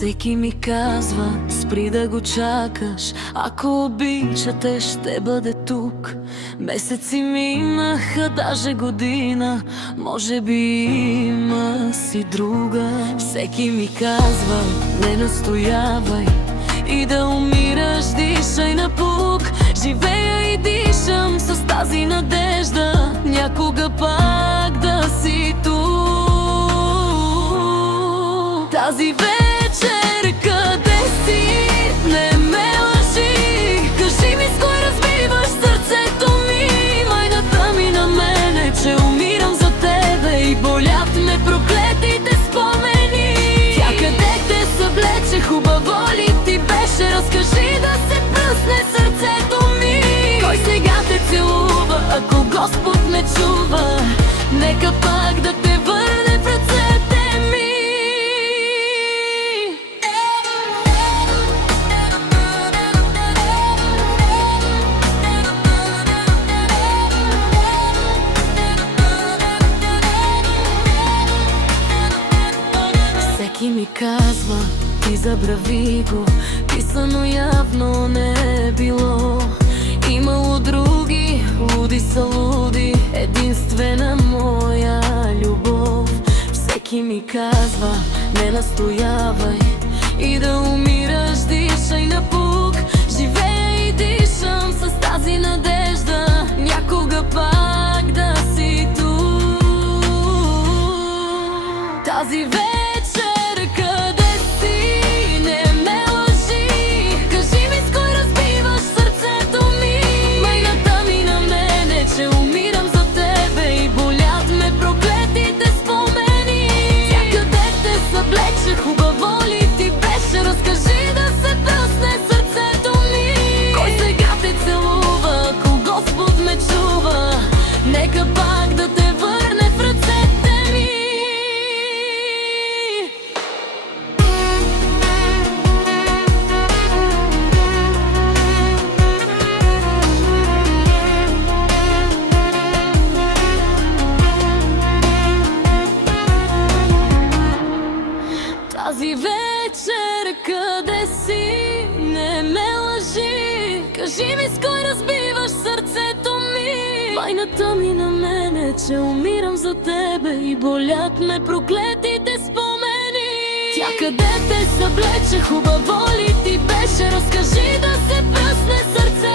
Всеки ми казва, спри да го чакаш, ако обичате, ще бъде тук. Месеци минаха, даже година, може би има си друга. Всеки ми казва, не настоявай и да умираш, дишай напук. Живея и дишам с тази надежда, някога пак да си тук. Тази вечер къде си? Не ме лъжи, кажи ми с кой разбиваш сърцето ми. Майната ми на мене, че умирам за тебе и болят ме проклетите спомени. Тя къде те съблече, хубаво ли ти беше? Разкажи да се пръсне сърцето ми. Кой сега те целува, ако Господ ме чува? Нека пак да те върне в ръцете ми. Всеки ми казва, ти забрави го, писано явно не е било. Имало други, луди са луди, единствена моя любов. Всеки ми казва, не настоявай и да умираш, дишай напук. Живея и дишам с тази надежда, някога пак да си тук. Тази вечер къде си? Не ме лъжи, кажи ми с кой разбиваш сърцето ми. Майната ми на мене, че умирам за тебе и болят ме проклетите спомени. Тя къде те съблече, хубаво ли ти беше? Разкажи да се пръсне сърцето ми. Кой сега те целува, ако Господ ме чува? Нека пак да те върне в ръцете ми. Тази вечер къде си? Не ме лъжи, кажи ми с кой разбиваш сърцето ми. Майната ми на мене, че умирам за тебе и болят ме проклетите спомени. Тя къде те съблече, хубаво ли ти беше? Разкажи да се пръсне сърцето